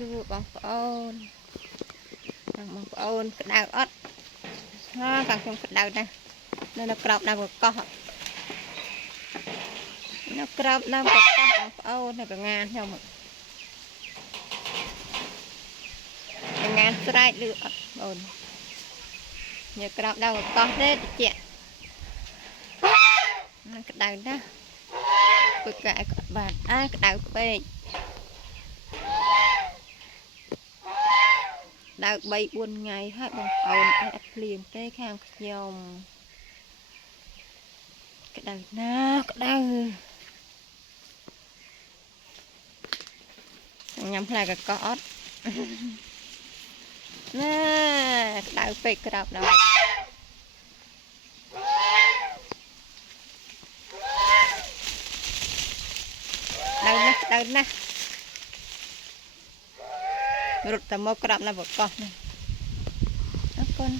សួរបងប្អូនបងប្អូនក្តៅអត់ខាងខ្ញុំក្តៅណាស់នៅក្រោបដើមកកោះនៅក្រោបដើមកកោះបងប្អូននៅកងានខ្ញុំកងានស្រែកឬអត់បងនៅក្រោបដើមកកោះទេតិចក្តៅណាស់ពុកកាយក៏បានក្តៅពេកដៅ3 4ថ្ងៃហើយបងប្អូនអត់ភ្លៀងទេខាងខ្ញុំក្តៅណាស់ក្តៅញ៉ាំផ្លែកកោះអត់ណាក្តៅពេកក្រោបដល់ក្តៅណាស់រត់តែមកក្រាបនៅបកោះនេះអរគុណ